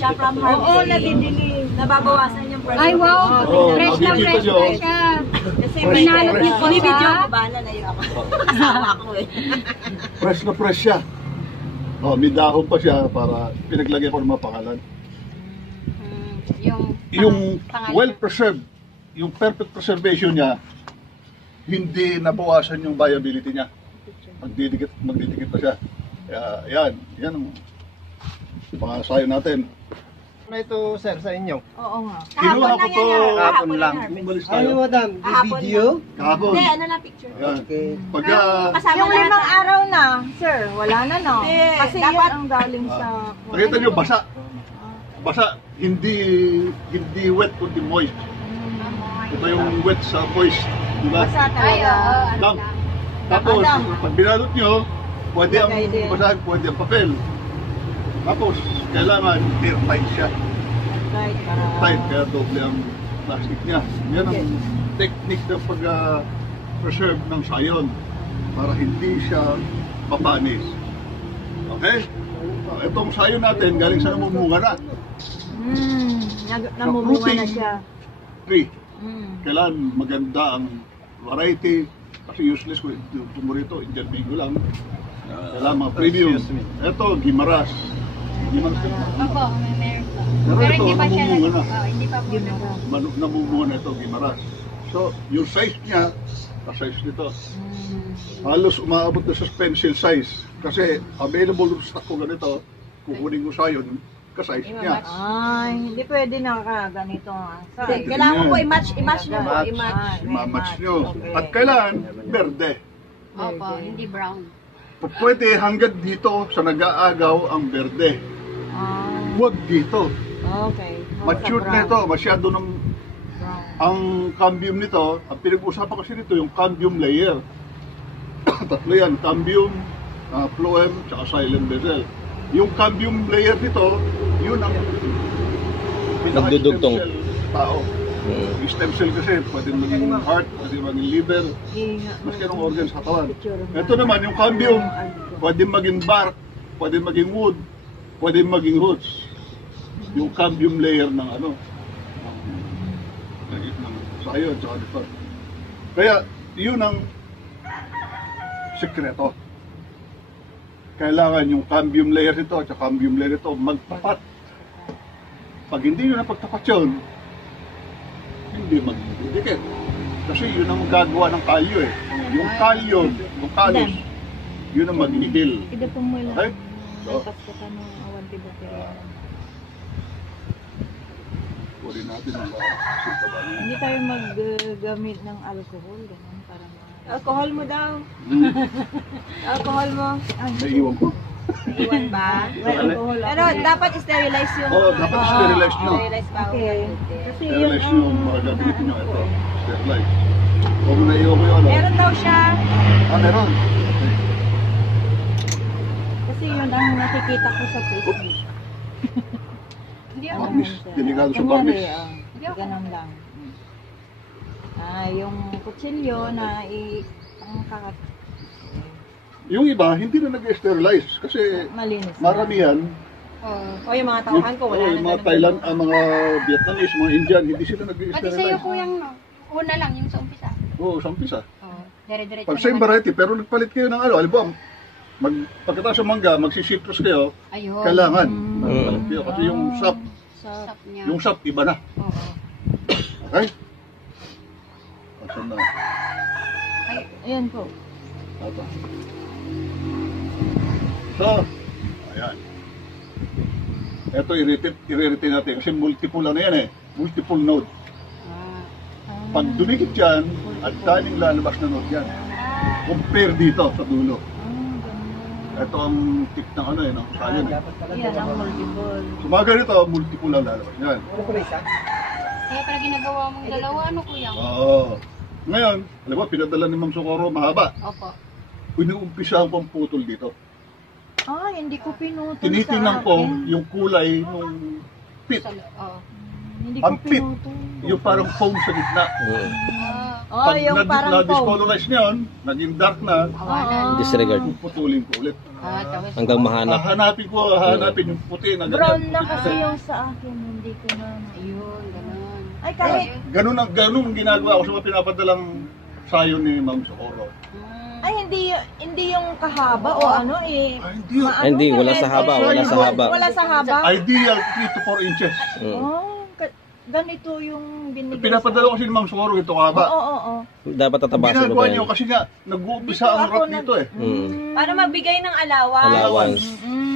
siya from harvest. Oo, nabibili. Nababawasan yung price. Ay, wow. Oo, Fresh na makikita fresh nyo. pa siya. Kasi Pinalot niyo po Binibidyo siya. ko ba na yun ako? Kasama ko eh. Fresh na fresh siya. Oh, may dahon pa siya para pinaglagay ko ng mga pangalan. Yung well preserved, yung perfect preservation niya, hindi nabawasan yung viability niya. Magdidikit pa siya. Kaya yan ang mga sayo natin. Ano ito, sir, sa inyo? Oo nga. Kinuha ko to Kahapon lang. Umalis Ano, tayo. madam? Video? Kahapon. Hindi, ano lang picture. Yan. Okay. Pagka Kasama Yung lahat 5 araw na, sir, wala na no. Hindi, Kasi dapat- yun ang galing sa... nakita nyo, basa. Basa, hindi wet kundi moist. Ito yung wet sa moist. Diba? Basa Ay, talaga. oo. Lang. Tapos, Adam. pag binalot nyo, pwede ang Lagay din. basahan, pwede ang papel. Tapos, kailangan airtight siya. Right, para... Tight, kaya doble ang plastic niya. Yan ang technique ng pag-preserve ng sayon para hindi siya mapanis. Okay? Itong sayon natin, galing sa namumunga na. Namumunga na siya. Tree. Mm. Kailangan maganda ang variety. Kasi useless ko, tumurito, Indian Bingo lang. Kailangan mga premium. Ito, Gimaras. Gimaras ka naman. Opo, meron po. Pero Pero ito, hindi pa siya namumunga na. hindi pa po Namumunga na ito, Gimaras. So, yung size niya, size nito. Halos umaabot na sa pencil size. Kasi available yung stock ko ganito, kukunin ko sa yun, ka-size niya. Ay, hindi pwede na ganito nga. Hindi, kailangan ko po i-match nyo po. I-match. I-match. Ma-match nyo. Okay. At kailangan, berde. Opo, hindi brown. Pwede hanggang dito sa nag-aagaw ang berde. Huwag dito. Okay. Mature na ito, masyado ng ang cambium nito, ang pinag-usapan kasi nito yung cambium layer. Tatlo yan, cambium, phloem, tsaka xylem bezel. Yung cambium layer nito, yun ang Nagdudugtong. pinaka-stem cell tao. Yung stem cell kasi, pwede maging heart, pwede maging liver, maski anong organ sa katawan. Ito naman, yung cambium, pwede maging bark, pwede maging wood, pwede maging roots. Yung cambium layer ng ano, ng sayo, tsaka dito. Kaya, yun ang sekreto. Kailangan yung cambium layer nito at cambium layer nito magtapat. Pag hindi nyo napagtapat yun, hindi magdidikit. Kasi yun ang gagawa ng kalyo eh. Yung kalyo, yung kalos, yun ang mag-ihil. Ida po mo lang. Okay? So, Tapos ka ng awan tiba kunin natin ang sitaban. Hindi tayo maggamit ng alcohol. Ganun, para Alcohol mo daw. Alcohol mo. Naiiwan ko. Iwan ba? Pero dapat sterilize yung... Oo, dapat sterilize nyo. Sterilize ba? Okay. Kasi Sterilize nyo yung mga gagamitin nyo. Ito, sterilize. Huwag mo naiiwan ko yung ano. Meron daw siya. Meron. Kasi yun ang nakikita ko sa Facebook. Hindi ako. Barnis. Delikado sa barnis. Ganun lang. Yung kutsilyo na ang kakat Yung iba, hindi na nag-sterilize. Kasi malinis. maramihan, O yung mga tauhan ko, wala yung na mga Thailand, mga Vietnamese, mga Indian, hindi sila Pati sa'yo nag-sterilize. po yung una lang, yung sa umpisa. Oo, sa umpisa. Oo, dire-diretso Pag same variety, pero nagpalit kayo ng ano, alam mo, pagkatapos sa mangga, magsi-citrus kayo, Ayun. kailangan magpalit kayo. Kasi yung sap, Sap niya. yung sap, iba na. Oo. Okay? Asan na? Ayan po. Ito. So, ayan. Ito, i-repeat natin kasi multiple ano yan eh. Multiple node. Pag dumikit yan, at daming lalabas na node yan. Compare dito sa dulo. Ito ang tip ng ano eh, ng sayan eh. Yan ang multiple. Sumaga nito, multiple ang lalabas yan. Kaya pala ginagawa mong dalawa, ano kuya? Oo. Ngayon, alam mo, pinadala ni Ma'am Socorro, mahaba. Opo. Inuumpisa ang pamputol dito. Hindi ko pinutol Tinitingnan ko akin. yung kulay ng pit. Oo. Hindi ko Ang pit, pinutol. yung parang foam sa gitna. Oh, Pag yung parang foam. na-discolorize niya yun, naging dark na, Awanan. Disregard. puputulin ko ulit. Tapos, Hanggang mahanap. Hahanapin yung puti na Brown ganyan. na kasi yung sa akin, hindi ko na. yun, ganun. Ay, kahit, Ganun ang ginagawa ko sa mga pinapadalang sayo ni Ma'am Socorro. ay, hindi yung kahaba o ano eh. Ay, hindi yun. Maano Hindi, yung wala sa haba, wala sa haba. Wala sa haba? Ideal 3 to 4 inches. Oh, ganito yung binigay Pinapadala ko si Ma'am Socorro ito kaba. Oo. Dapat tatabasin mo Ginagawa ba niyo yan? kasi nga nag-uumpisa Dito ang ako rap dito eh. Para magbigay ng allowance. Allowance.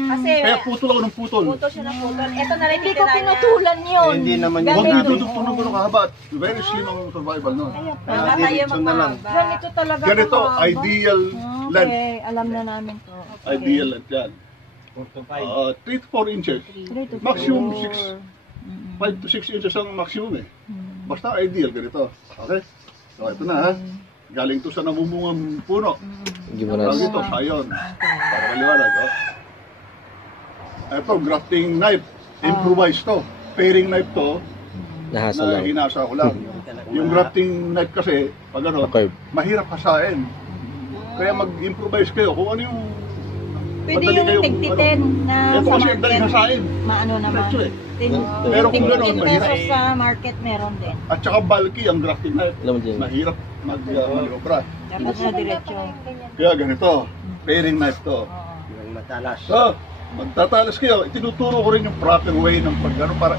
Kasi Kaya putol ako ng putol. puto siya ng putol. Ito na rin Hindi ko titira niya. pinutulan yun. Eh, hindi naman Huwag yun niyo namin. tutugtog ng gano'ng kahaba. Very slim ang survival nun. Wala tayo Diretso na lang. magmahaba. Ganito talaga Ganito, kahaba. ideal length. Okay, alam na namin to. Ideal length yan. 3 to 4 inches. Maximum 6. 5 to 6 inches ang maximum eh. Basta ideal ganito. Okay? So ito na ha. Galing to sa namumungang puno. Gibunas. Tawag ito, sayon. Para maliwanag. Oh. Ito, grafting knife. Improvised to. Pairing knife to Nahasa na lang. hinasa ko lang. Yung grafting knife kasi, pag ano, Okay. mahirap hasain. Kaya mag-improvise kayo kung ano yung Pwede madali yung kayong- tigtitin na Ito sa kasi ang daling market. hasain. Maano naman. Diretso eh. Pero kung ganun, Tigtitin mahirap. pesos sa market meron din. At saka bulky ang grafting knife. Alam mo din. Mahirap mag-maniobra. Dapat na diretso. Kaya ganito, pairing knife to. Yung matalas. So, magtatalas kayo, itinuturo ko rin yung proper way ng pagano para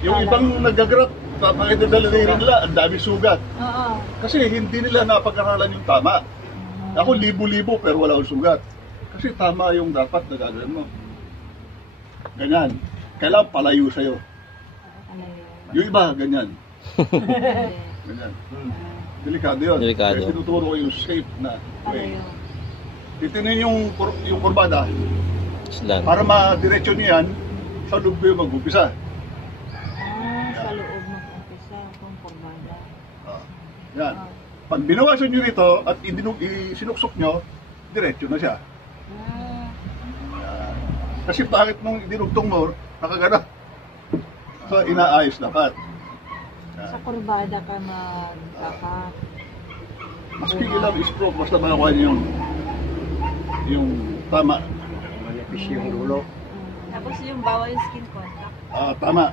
yung ibang nagagrap, pakidadala rin nila, ang dami sugat. Oo. Kasi hindi nila napag-aralan yung tama. Ako libo-libo pero wala akong sugat. Kasi tama yung dapat na gagawin mo. Ganyan. Kailangan palayo sa'yo. Yung iba, ganyan. Ganyan. Delikado yun. Delikado. Kaya tinuturo ko yung safe na way. Titinin yung kurbada. Islan. Para ma-diretso niyan, sa loob ko yung mag-upisa. Sa loob ng umpisa, kung kurbada. Yan. Pag binawasan nyo rito at isinuksok nyo, diretso na siya. Yan. Kasi bakit nung dinugtong mo, nakagana. So, inaayos dapat. Sa kurbada ka magkaka. Maski ilang stroke, basta makakuha niyo yung tama. Manipis yung dulo. Tapos yung bawal yung skin contact. Tama.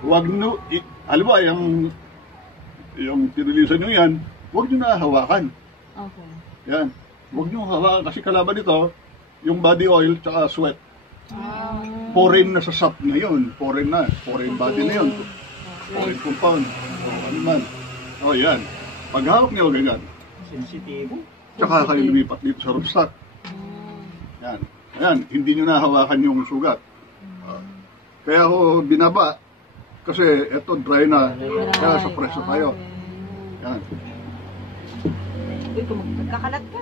Huwag nyo, alam mo, yung tinilisan nyo yan, huwag nyo na hawakan. Okay. Yan. Huwag nyo hawakan kasi kalaban nito, yung body oil tsaka sweat. Foreign na sa sap na yun. Foreign na. Foreign body na yun. Foreign compound. O ano man. O yan. Pag hawak nyo ganyan, Sensitibo. tsaka kayo lumipat dito sa rootstock. Yan. Ayan, hindi nyo nahawakan yung sugat. Kaya ako binaba kasi eto dry na. Kaya sa preso tayo. Yan. Uy, kung Kakalat ka.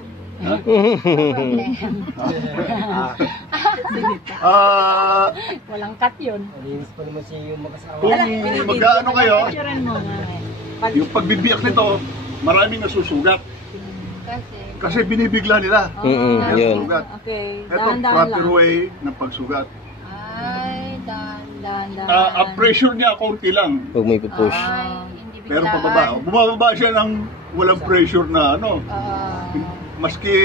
walang cut yun. Malinis pa naman siya yung mag-asawa. Kung mag-ano kayo, Picturean mo nga eh. yung pagbibiyak nito, maraming nasusugat. Kasi, Kasi binibigla nila. Mm-mm, yun. Sugat. Okay, Ito, dahan-dahan proper lang. way ng pagsugat. ay, dahan-dahan. Ang pressure niya, konti lang. Pag may pupush. Ay, hindi biglaan. Pero pababa. Bumababa siya ng walang pressure na ano. Maski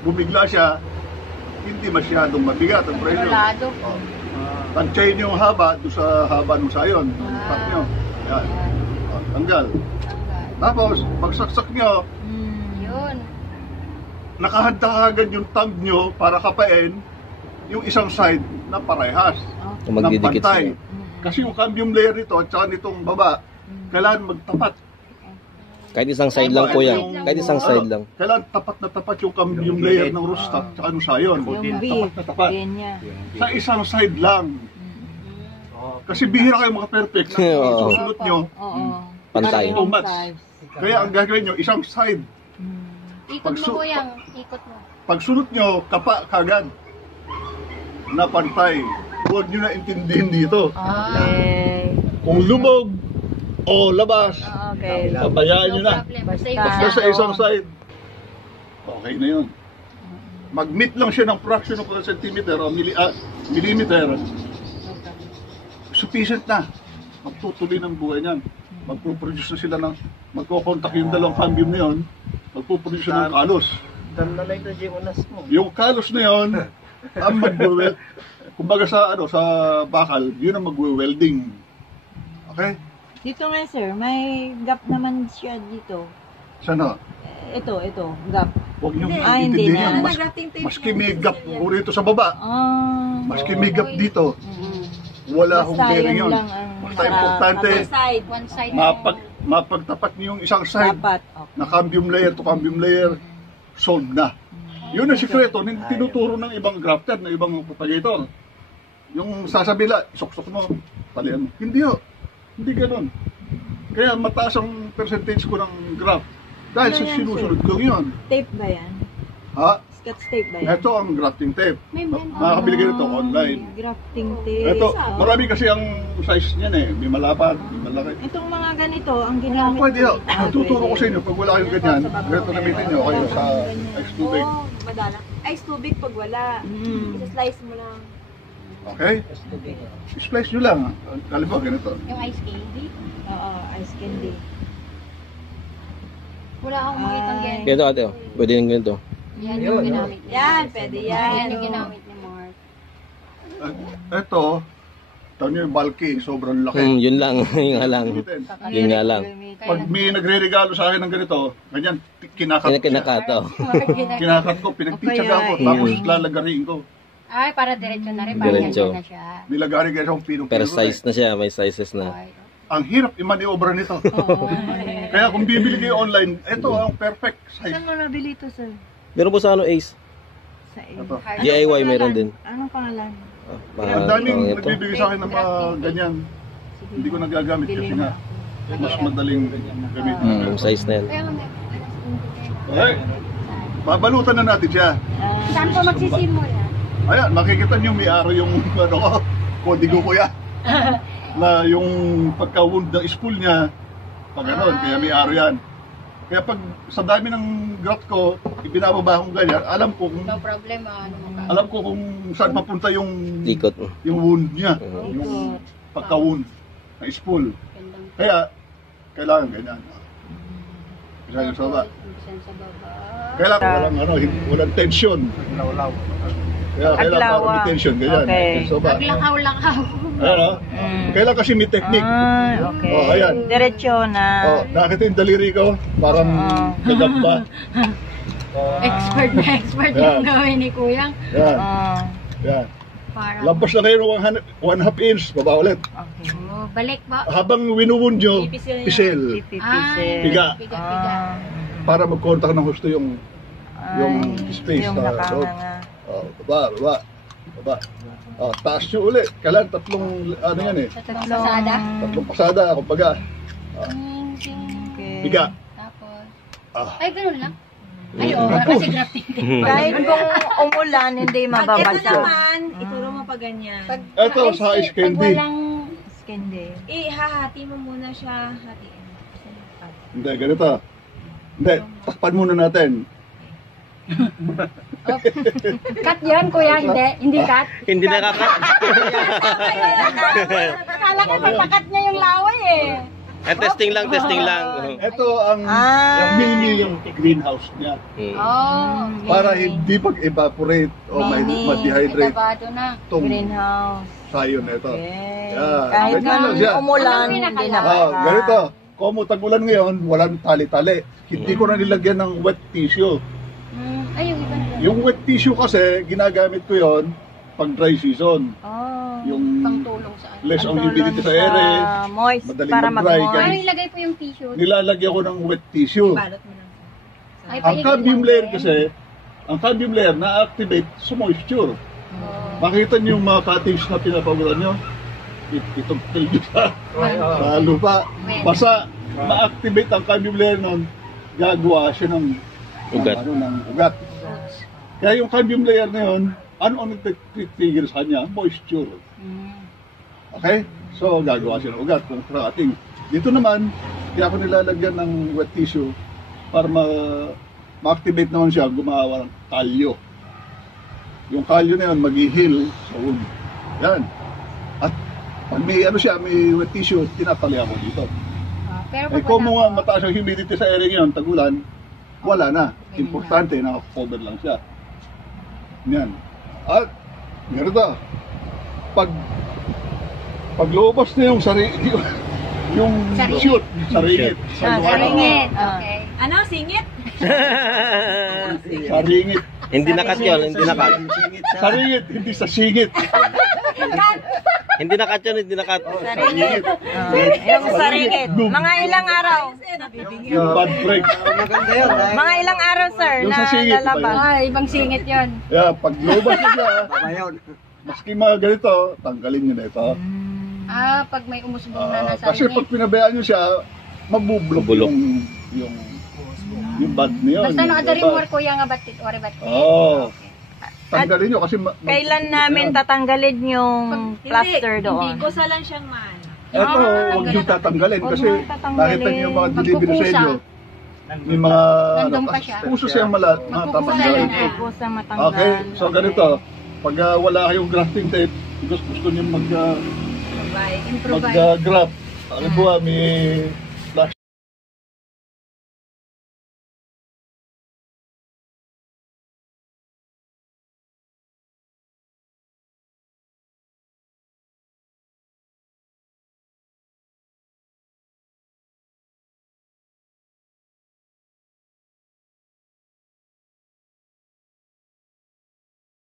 bumigla siya, hindi masyadong mabigat ang pressure. Kontrolado. Tansyahin niyo yung haba doon sa haba ng sayon. Cut niyo. Yan. Tanggal. Tapos, pagsaksak niyo, Yun. nakahanda agad yung thumb nyo para kapain yung isang side na parehas. Kung magdidikit ng pantay. sila. Kasi yung cambium layer nito at saka nitong baba, kailangan magtapat. Kahit isang side lang, kuya. Kahit isang side lang. Kailangan tapat na tapat yung cambium layer ng rootstock at saka ng sayon. Yung B, Tapat na tapat. ganyan. Sa isang side lang. Kasi bihira kayo mga-perfect na Oo. susunod nyo. Oo. Pantay. Too much. Kaya ang gagawin nyo, isang side. Ikot mo, kuyang. Ikot mo. Pagsunod nyo, kapa kagad na pantay. Huwag nyo na intindihin dito. Okay. Kung lumog o labas, Okay. pabayaan nyo No na. problem. Basta Basta ikot sa na. isang side. Okay na yun. Mag-meet lang siya ng fraction of a centimeter o millimeter. Sufficient na. magtutuloy ng buhay niyan. Magpo-produce na sila ng, magkocontact yung dalawang cambium na yun, magpo-produce na ng kalos. Dan na lang ito yung unas mo. Yung kalos na yun, ang magwe-weld, kumbaga sa, sa bakal, yun ang magwe-welding. Okay? Dito nga sir, may gap naman siya dito. Sana? Ito, gap. Huwag niyong hindi intindihin. na. Maski may gap po rito sa baba, maski may gap dito, wala akong Basta bearing yun yun. lang ang Basta importante, One side. mapagtapat niyo yung isang side dapat. na cambium layer to cambium layer, solved na. Yun ang sikreto, hindi tinuturo ng ibang grafter, ng ibang propagator. Yung sasabi lang, isok-sok mo, talian mo. Hindi ho. Hindi ganun. Kaya mataas ang percentage ko ng graph. Dahil sa sinusunod ko yun. Tape ba yan? Ha? Scotch tape ba yan? Ito ang grafting tape. May blend. Makakabili ka nito online. Grafting tape. Ito, marami kasi ang size niyan eh. May malapad, may malaki. Itong mga ganito, ang ginamit Pwede ho. Ah, Tuturo ko pwede. sa inyo. Pag wala kayong ganyan, ganito gamitin nyo kayo sa ice tubig. Oo, madala. Ice tubig pag wala. Isa-slice mo lang. Okay? Splice nyo lang. Alam mo, ganito. Yung ice candy. Oo, ice candy. Wala akong makitang ganyan. Ganito ate, oh. Pwede yung ganito. Yan yung ginamit niya. Yan, pwede yan. Yan yung ginamit ni Mark. Ito, tawag nyo yung bulky, sobrang laki. Yun lang, yun nga lang. Gamitin. Yun nga lang. Pag may nagre-regalo sa akin ng ganito, ganyan, kinakat ko siya. Kinakato. Kinakat ko, pinagtitsaga ko, tapos lalagarin ko. Ay, para diretso na rin. Para Diretso. yan na siya. Nilagari kayo sa pinong Pero size na siya, may sizes na. Ay, Ang hirap i-maniobra nito. Kaya kung bibili kayo online, ito ang perfect size. Saan mo nabili ito, sir? Meron po sa ano, Ace? Sa Ito. DIY meron din. Anong pangalan? Ang daming ito. nagbibigay sa akin ng mga ganyan. Hindi ko nagagamit kasi nga mas madaling gamitin. Yung size na yan. kaya nga may... Okay. Babalutan na natin siya. Saan po magsisimula? Ayan, makikita niyo may araw yung ano ko, kodigo ko yan. Na yung pagka-wound ng spool niya, pag gano'n, kaya may araw yan. Kaya pag sa dami ng graph ko, ibinababa kong ganyan, alam ko kung saan papunta yung Likot. wound niya, yung pagka-wound ng spool. Kaya, kailangan ganyan. Kailangan sa baba. Kailangan walang tension. Law-law. Kaya kailangan para may tension, ganyan. Okay. Sa baba. Naglakaw-lakaw. Ayan, kailangan kasi may technique. Okay. Oh, ayan. Diretso na. Oh, nakita yung daliri ko, parang gagap pa. Expert na expert Yan. yung gawin ni Kuyang. Yan, yan. Parang, Lampas na kayo ng 1/2 inch, baba ulit. Okay. oh, balik ba? Habang winuwund nyo, pisil. Pipipisel. Piga. Piga. Para mag-contact ng husto yung space yung na loob. nakanganga. Oh, baba. Oh, taas nyo ulit. Kailan tatlong, ano yan eh, Tatlong pasada. tatlong pasada, kumbaga. Okay. Biga. Tapos, Ah, ay, ganun lang. Ay, oo, kasi grafting din. Kahit kung umulan, hindi Pag ito mababasa. naman, ituro mo pa ganyan. ito sa ice Pag candy. walang, Candy. Hahati mo muna siya. Hatiin. Hindi, ganito. Hindi, takpan muna natin. cut yan, Kuya, hindi cut. Hindi nakakat. Akala ko napakat niya yung laway eh. Testing lang. Ito ang yung mini yung greenhouse niya. Oh, Para hindi pag-evaporate o ma-dehydrate Tabado na. itong Greenhouse. sayon na ito. Okay. Yan. Kahit Ganyan lang nang siya. umulan, Walang hindi pinakala. na Ganito. Kung tag-ulan ngayon, walang tali-tali. Hindi ko na nilagyan ng wet tissue. Ay, yung iba na. Yung wet tissue kasi, ginagamit ko yon pag dry season. Oh. Yung Pangtulong sa ano. less on humidity sa ere, Moist. madaling Para mag-dry, mag-moist. Ano ilagay po yung tissue? nilalagyan ko ng wet tissue. Balot mo lang. Ay, Ang pwede cambium lang layer din. kasi, ang cambium layer na-activate sa moisture. Oh. Makita niyo yung mga cuttings na pinapagulan nyo? Itong tildo sa lupa. Basta ma-activate ang cambium layer nun, gagawa siya ng Ugat. ng ugat. Kaya yung cambium layer na yun, ano ang nag-trigger sa kanya? Moisture. Okay? So, gagawa siya ng ugat kung cutting. Dito naman, kaya ako nilalagyan ng wet tissue para ma-activate naman siya, gumawa ng kalyo. Yung kalyo na yun, mag-heal sa wound. Yan. At Pag may ano siya, may wet tissue, tinatalian ko dito. Pero Eh pag kung wala mga mataas ang humidity sa area ngayon, tagulan, wala na. Importante na cover lang siya. Yan. At, ganito, pag lumabas na yung yung Saringit. shoot, saringit. Saringit. Okay. Ano, singit? Saringit. Hindi nakat yun, hindi nakat. Saringit, hindi sa singit. Hindi nakat yun, hindi nakat. Saringit. Yung saringit. Mga ilang araw? Yung bad break. Maganda yun. Mga ilang araw, sir, Yung na sa singit, lalabas? Ibang singit yon. Yeah, pag lumabas na siya, Ngayon. maski mga ganito, tanggalin nyo na ito. Pag may umusbong na nasa Kasi pag pinabayaan nyo siya, mabublok Bubulok. yung bad na yun. Basta no, yung ada rin bad. more kuya nga batit, ore batit. Oo. Tanggalin nyo kasi Kailan namin tatanggalin yung plaster Hindi, doon? kusa lang siyang man. Ito, huwag nyo tatanggalin Huwag kasi mo tatanggalin. nakita nyo yung mga delivery sa inyo. May mga Nandun pa siya. puso siya Magkukusa matatanggal. yan. Hindi po sa matanggal. Okay, so ganito. Pag wala kayong grafting tape, gusto nyo Improvise. mag-graft. Alam mo may